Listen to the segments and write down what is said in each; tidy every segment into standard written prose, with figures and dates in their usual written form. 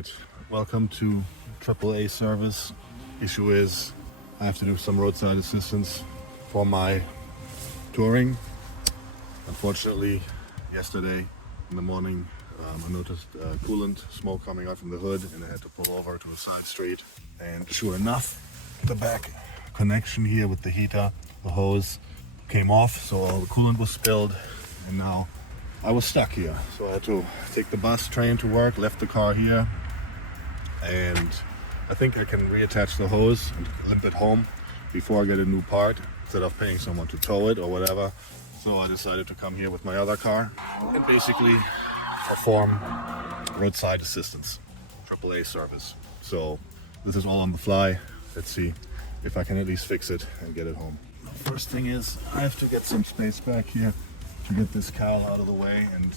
Alright, welcome to AAA service. Issue is I have to do some roadside assistance for my touring. Unfortunately, yesterday in the morning I noticed coolant smoke coming out from the hood and I had to pull over to a side street, and sure enough the back connection here with the heater, the hose came off, so all the coolant was spilled and now I was stuck here. So I had to take the bus train to work, left the car here, and I think I can reattach the hose and limp it home before I get a new part instead of paying someone to tow it or whatever. So I decided to come here with my other car and basically perform roadside assistance, AAA service. So this is all on the fly. Let's see if I can at least fix it and get it home. First thing is I have to get some space back here to get this cowl out of the way and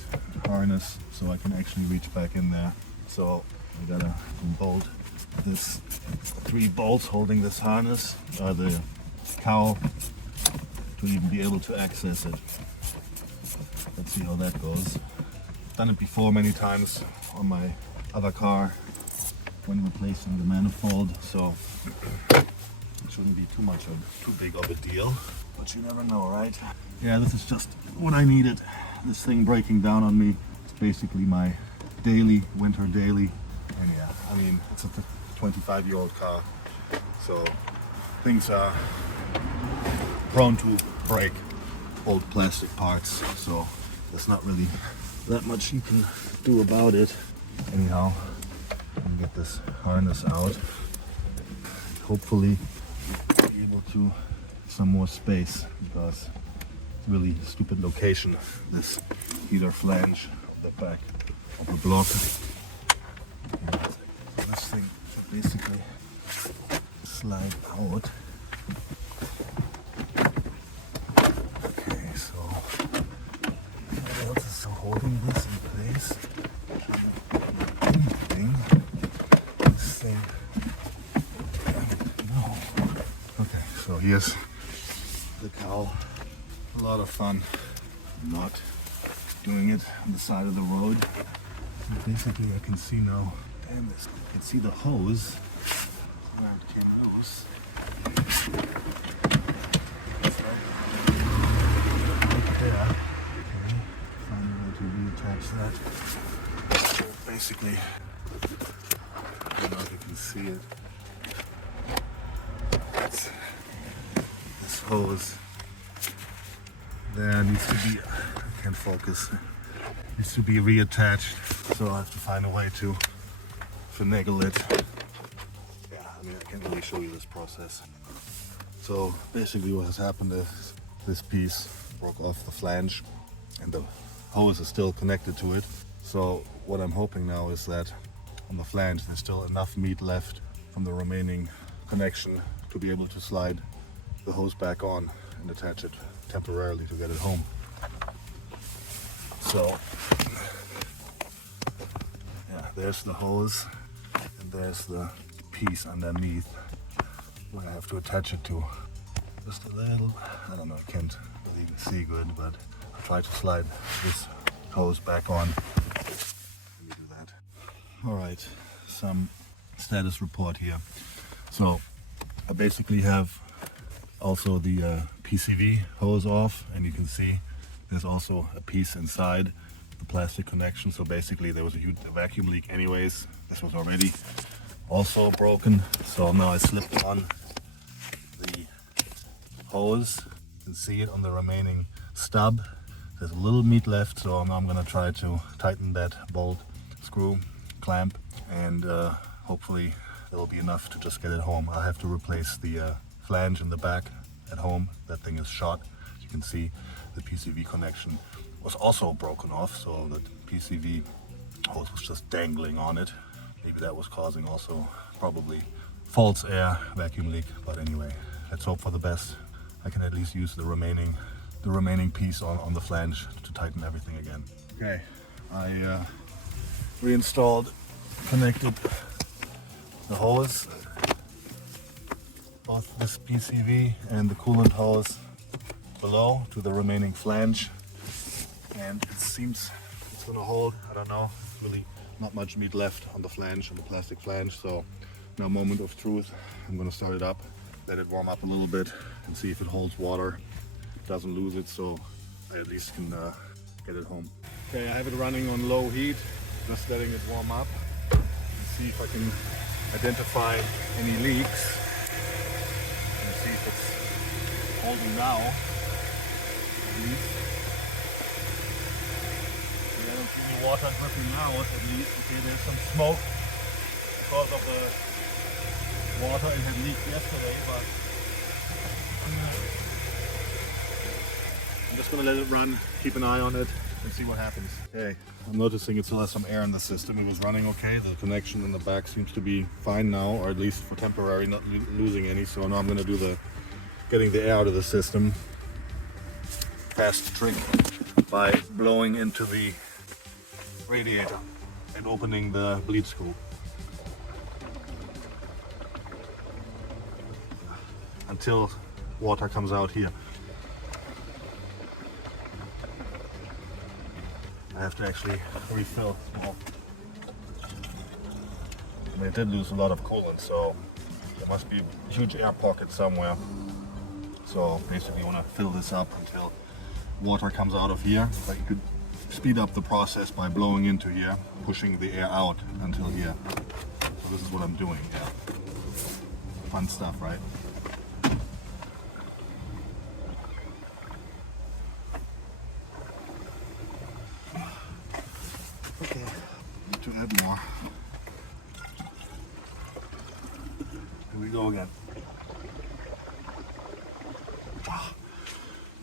harness so I can actually reach back in there. So I gotta bolt this 3 bolts holding this harness, the cowl, to even be able to access it. Let's see how that goes. Done it before many times on my other car when replacing the manifold, so it shouldn't be too big of a deal, but you never know, right? Yeah, this is just what I needed. This thing breaking down on me. It's basically my winter daily, and yeah, I mean, it's a 25-year-old car, so things are prone to break, old plastic parts, so there's not really that much you can do about it. Anyhow, let me get this harness out. Hopefully be able to some more space, because it's really a stupid location, this heater flange of the back of the block. So this thing should basically slide out. Okay, so what else is holding this in place? Anything. This thing. No. Okay, so here's the cowl. A lot of fun not doing it on the side of the road. And basically I can see now, damn this, I can see the hose where it came loose. It's right there. Okay, find a way to reattach that. So basically, I don't know if you can see it. That's this hose. There needs to be, I can't focus, needs to be reattached, so I have to find a way to finagle it. Yeah, I mean, I can't really show you this process. So basically what has happened is this piece broke off the flange and the hose is still connected to it. So what I'm hoping now is that on the flange there's still enough meat left from the remaining connection to be able to slide the hose back on and attach it temporarily to get it home. So yeah, there's the hose and there's the piece underneath where I have to attach it to. Just a little, I don't know, I can't really even see good, but I'll try to slide this hose back on. Let me do that. Alright, some status report here. So I basically have also the PCV hose off, and you can see there's also a piece inside the plastic connection. So basically there was a huge vacuum leak anyways. This was already also broken, so now I slipped on the hose. You can see it on the remaining stub. There's a little meat left, so now I'm gonna try to tighten that bolt, screw, clamp, and hopefully there will be enough to just get it home. I'll have to replace the flange in the back at home. That thing is shot. As you can see, the PCV connection was also broken off, so the PCV hose was just dangling on it. Maybe that was causing also probably false air vacuum leak, but anyway, let's hope for the best. I can at least use the remaining piece on the flange to tighten everything again. Okay, I reinstalled, connected the hose, both this PCV and the coolant hose below to the remaining flange, and it seems it's gonna hold. I don't know, it's really not much meat left on the flange, on the plastic flange. So now, moment of truth, I'm gonna start it up, let it warm up a little bit and see if it holds water, doesn't lose it, so I at least can get it home. Okay, I have it running on low heat, just letting it warm up and see if I can identify any leaks. And see if it's holding now, at least. Yeah, I don't see any water dripping out, at least. Okay, there's some smoke because of the water it had leaked yesterday, but I'm just gonna let it run, keep an eye on it, and see what happens. Okay, I'm noticing it still has some air in the system. It was running okay. The connection in the back seems to be fine now, or at least for temporary, not losing any. So now I'm gonna do the getting the air out of the system. Fast trick by blowing into the radiator and opening the bleed screw until water comes out here. I have to actually refill more. I mean, it did lose a lot of coolant, so there must be a huge air pocket somewhere. So basically you want to fill this up until water comes out of here, but you could speed up the process by blowing into here, pushing the air out until here. So this is what I'm doing, yeah. Fun stuff, right? Okay, need to add more. Here we go again. Oh,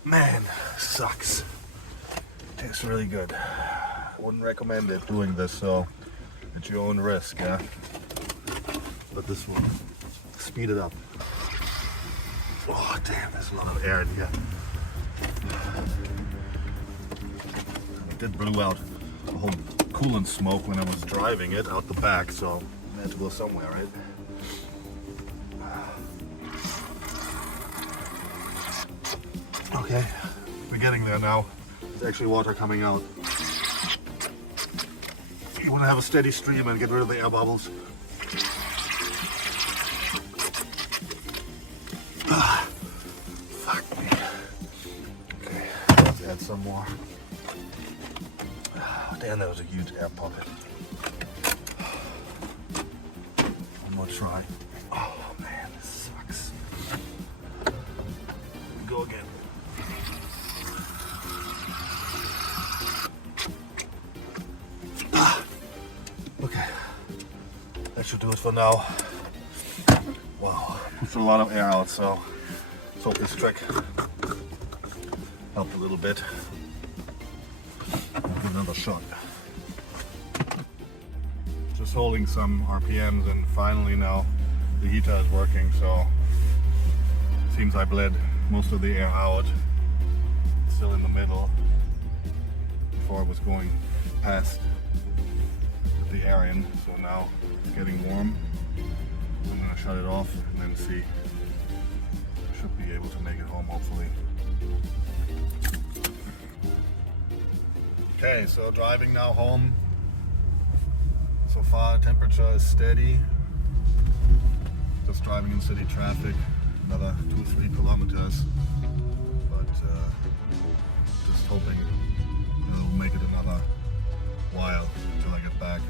man, sucks. Tastes really good. Wouldn't recommend it doing this, so at your own risk, yeah. But this will speed it up. Oh damn, there's a lot of air in here. It did blow out the whole coolant smoke when I was driving it out the back, so I had to go somewhere, right? Okay, we're getting there now. There's actually water coming out. You want to have a steady stream and get rid of the air bubbles. Fuck me. Okay, let's add some more. Damn, that was a huge air pocket. One more try. Oh man, this sucks. Go again. Okay, that should do it for now. Wow, pushed a lot of air out, so let's hope this trick helped a little bit. I'll give another shot. Just holding some RPMs, and finally now the heater is working, so it seems I bled most of the air out. It's still in the middle before it was going past the air in, so now it's getting warm. I'm going to shut it off and then see. I should be able to make it home, hopefully. Okay, so driving now home. So far temperature is steady. Just driving in city traffic, another 2-3 kilometers. But just hoping it'll make it another while until I get back.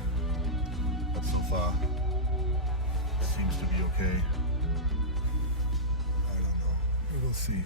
But so far it seems to be okay. I don't know. We will see.